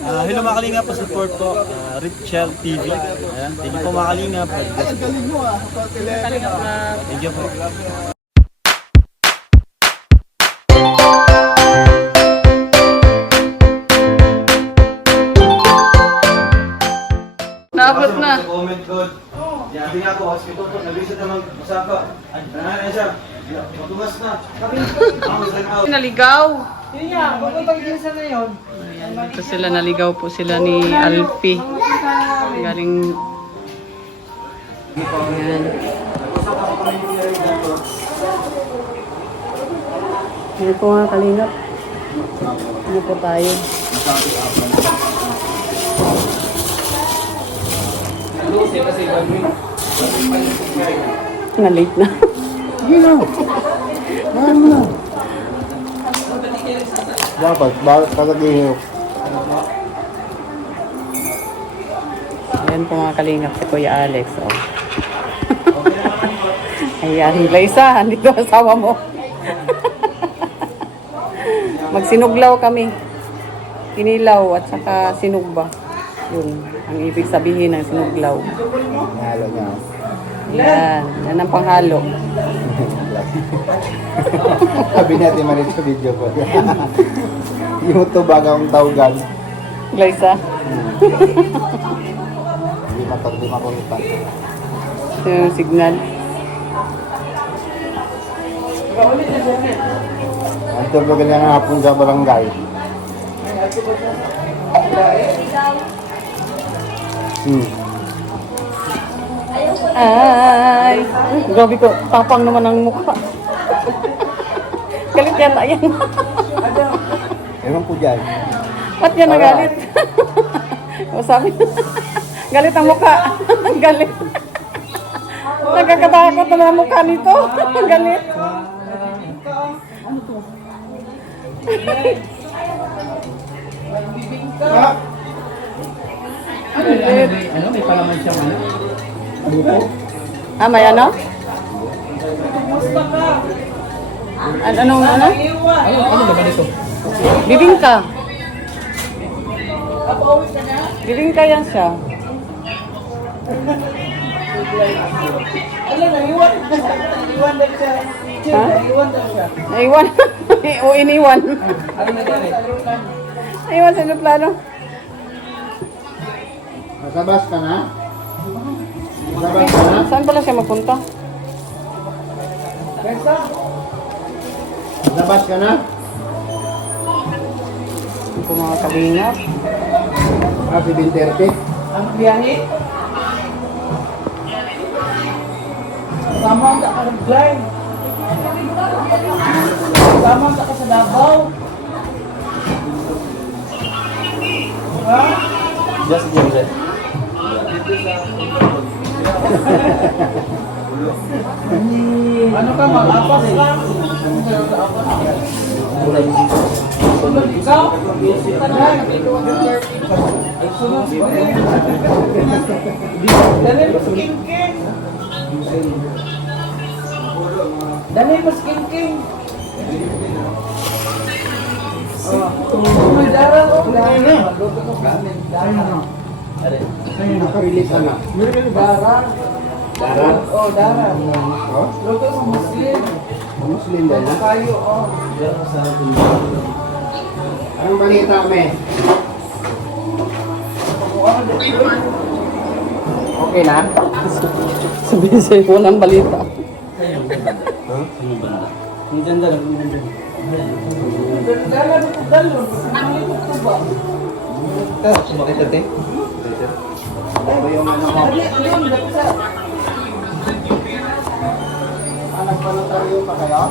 Hello mga kalingap, support po Richel TV. Ayan, thank you po mga kalingap. Thank you po. Naabot na. Comment code. Yabi nga ako, hospital po, nag-visit naman masaka. Ay siya, matugas na. Naligaw. Yun nga, magpapag-insa na yun. Ito sila, naligaw po sila ni Alfie. Galing... Ayan. Ayan po nga kalingap. Ano po tayo? Na-late na. Dapat pagkagihin. Ayan po mga kalingap si Kuya Alex. Oh. Ayan, Liza, andito asawa mo. Magsinuglaw kami. Kinilaw at saka sinugba. Yun, ang ibig sabihin ng sinuglaw. Halo niya. Yan, yan ang panghalo. Sabi natin man sa video ko. YouTube bagang tawgan. Liza, Hindi makulitan. ito yung signal. Ang tawag niya nga hapon sa barangay. Ay, grabe ko, tapang naman ang mukha. Galit yata yan. Ewan ko dyan. Ba't yan nagalit? O sabi, galit ang mukha. Galit. Nagkakatakot na ang mukha nito. Galit. Galit. Ano, may palaman siya ano? Ah, may ano? Anong ano? Ano ba dito? Bibingka. Bibingka yan siya. Ha? Naiwan. O iniwan. Naiwan sa plano. Nasabas ka na? Nasabas ka na? Saan pala siya magpunta? Nasabas ka na? Ito mga kalingap. Si Binterte. Ang biyahe? Tama ka ka nag-blind. Tama ka sa Davao. Ha? Just Jose. Ano ka, mag-apas lang? Ikaw? Dali mo sa king-king. Dali mo sa king-king. May darang o. Sa'yo nakarelease na. Darang. Darat? Oh, darang. Oh? Luto sa Muslim. Muslim din na. Kayo, oh. Anong balita kami? Okay na? Sabihin sa'yo, walang balita. Ang ganda lang. Dala ko dalon. Ano ito ba? Sumakit natin. Ito yung ano mo. Anak pa na tayo pa kayo?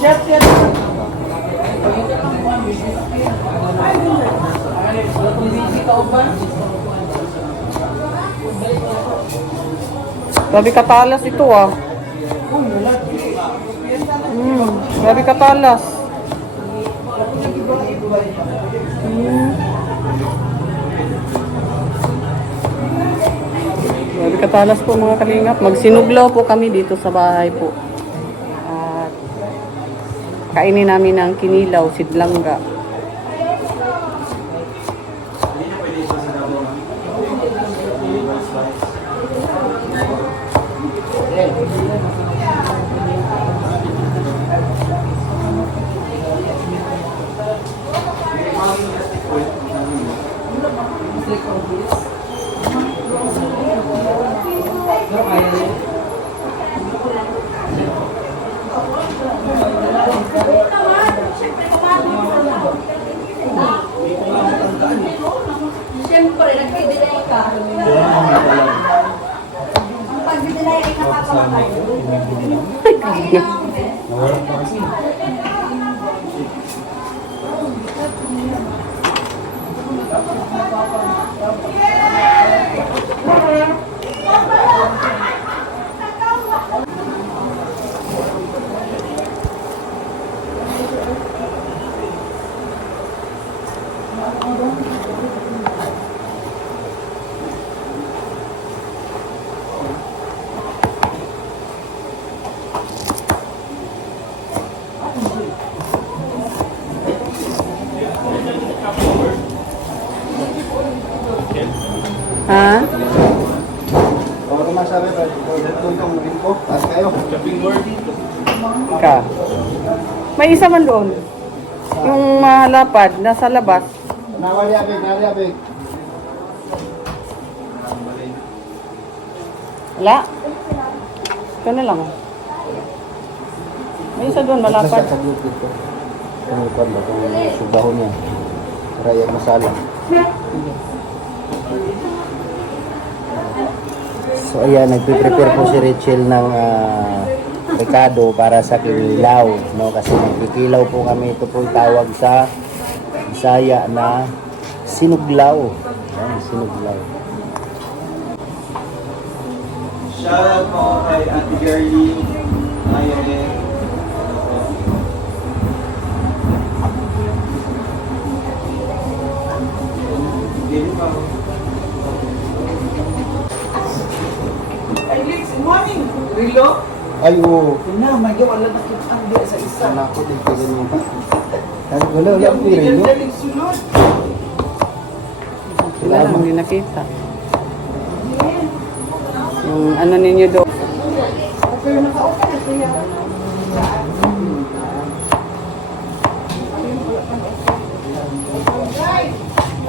Chat yan. Busy ka ba? Grabe katalas ito ah. Grabe katalas. Grabe katalas po mga kalingap. Magsinuglaw po kami dito sa bahay po. At kainin namin ng kinilaw, sidlangga. Ha? O, ano masabi ba? Tutong rin ko. Taas kayo. Ka. May isa man doon. Yung malapad, nasa labas. Nawali abig, nawali abig. Wala. Ito na lang. May isa doon, malapad. Nasa kagupit ko. Kung ikon ba, kung sugahon niya. Raya masala. So ayan, nagpe-prepare po si Rachel ng rekado para sa kinilaw, no? Kasi nagkikilaw po kami. Ito po tawag sa Bisaya na sinuglaw. Ayan, sinuglaw. Shoutout po kay Ate Girlie. Ayan. Hindi pa. Ay, Lex, morning. Rilo? Ay, oo. Na, may wala na kitang di sa isa. Anak ko, dito ganyan pa. Ay, wala, wala po rin, no? Daling sulod. Wala lang, hindi nakita. Yung ano ninyo doon. Pero naka-open na siya.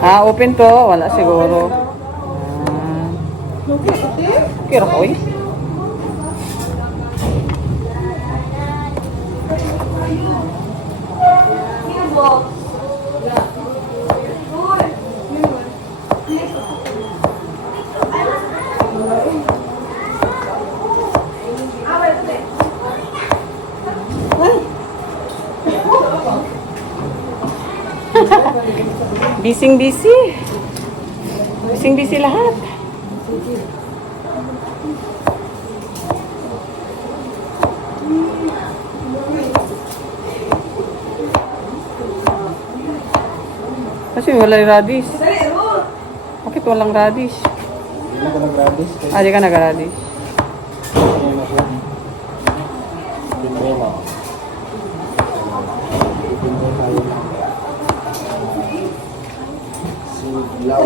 Ah, open to. Wala siguro. Kira ko eh. Bising-busy. Bising-busy lahat. Kasi wala radish. Bakit walang radish? Hindi ka nag-radish. Ah, di ka nag-radish. Sinuglaw.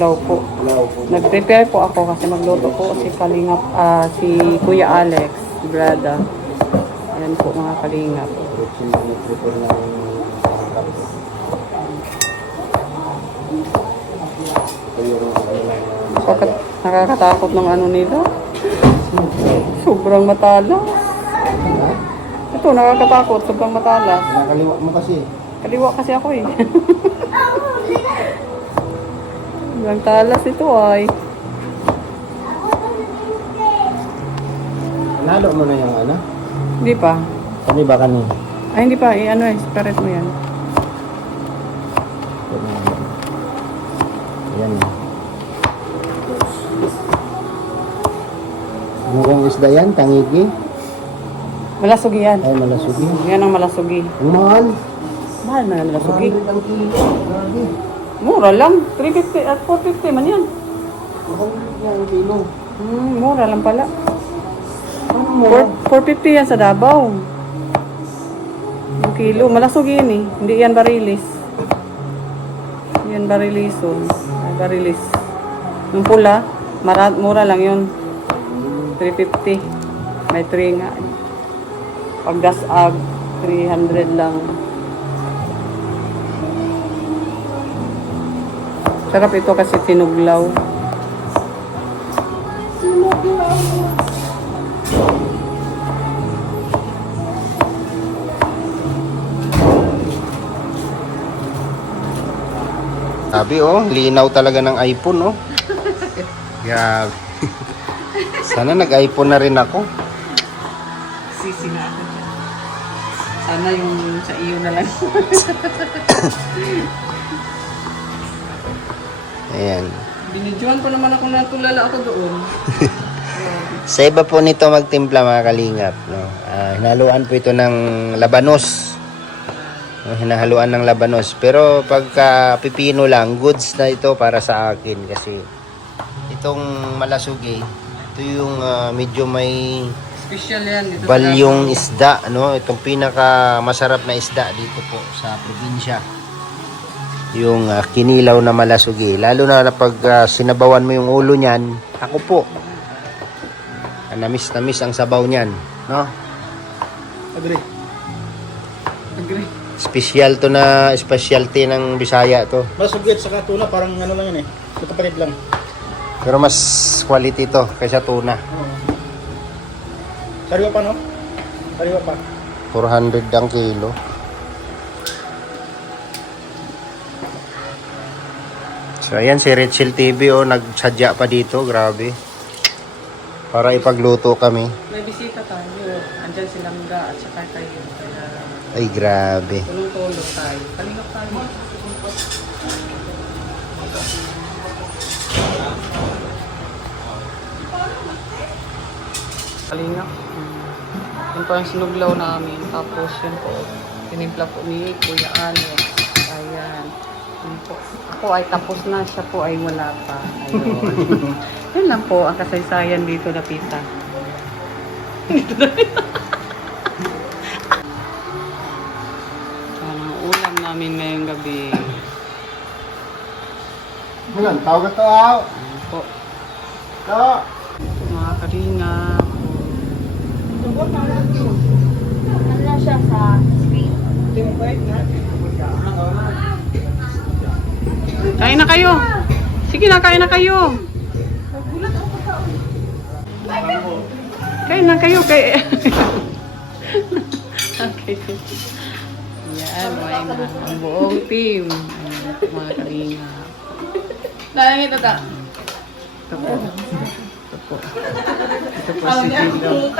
Law po. Law po. Nag-prepare po ako kasi magluto po si Kalingap, si Kuya Alex, si Brada. Ayan po mga Kalingap. Rachel na nag-prepare ng kape. Ito yung Bakit nakakatakot ng ano nila? Sobrang matalas. Ito, nakakatakot. Sobrang matalas. nakaliwa mo kasi. Kaliwa kasi ako eh. Sobrang talas ito ay. Nalo mo na yung ano? Hindi pa. Kani ba kani? Ay, hindi pa. Ano eh, separate mo yan. Ayan. Ano kong isda yan? Tangigi? Malasugi yan. Ay, malasugi. Yan ang malasugi. Ang mahal. Mahal na yung malasugi. 100 ang kilo. Grabe. Mura lang. 350 at 450 man yan. 100 ang kilo. Mura lang pala. Ano mo? 450 yan sa Davao. Ang kilo. Malasugi yan eh. Hindi yan barilis. Yan bariliso. Ay, barilis. Yung pula, mura lang yun. 350. May 3 nga. Pag dasag, 300 lang. Sarap ito kasi tinuglaw. Sabi oh, linaw talaga ng iPhone oh. Grabe. Sana nag-iPhone na rin ako. Sisi na ako dyan. Sana yung sa iyo na lang. Ayan. Binidyohan ko naman ako na tulala ako doon. Sa iba po nito magtimpla mga kalingap, no? Hinaluan po ito ng labanos. No, hinahaluan ng labanos. Pero pagka pipino lang, goods na ito para sa akin kasi itong malasugi, ito yung medyo may Special yan. Dito balyong isda, no? Itong pinaka masarap na isda dito po sa probinsya. Yung kinilaw na malasugi. Lalo na pag sinabawan mo yung ulo niyan, ako po. Namis ang sabaw niyan, no? Agree. Agree. Special to na specialty ng Bisaya to. Mas sugit sa tuna, parang ano lang yun eh. Magkapalit lang. Pero mas quality to kaysa tuna. Sariwa pa, no? Sariwa pa. 400 ang kilo. So ayan si Rachel TV oh, nagsadya pa dito, grabe. Para ipagluto kami. May bisita tayo. Andyan si Langga at saka kayo. Kaya Ay grabe. tulong-tulong tayo. Kalingap tayo. Kalingap. Yun po ang sinuglaw namin. Tapos yun po. Tinimpla po ni Kuya Alex. Ayan. Yun po. Ako ay tapos na. Siya po ay wala pa. Ayun. Yun lang po ang kasaysayan dito na pita. Ang ulam namin ngayong gabi. Bulan, tawag ka to, aw. Ayun po. Ka. Mga karinga. Ano siya sa screen? Kain na kayo. Sige na, kain na kayo. Kain na kayo. Okay. Yan, may na. Ang buong team. Ayan, mga karinga. Dahil ito ta. Ito po. Ito po. Ito po si Gino.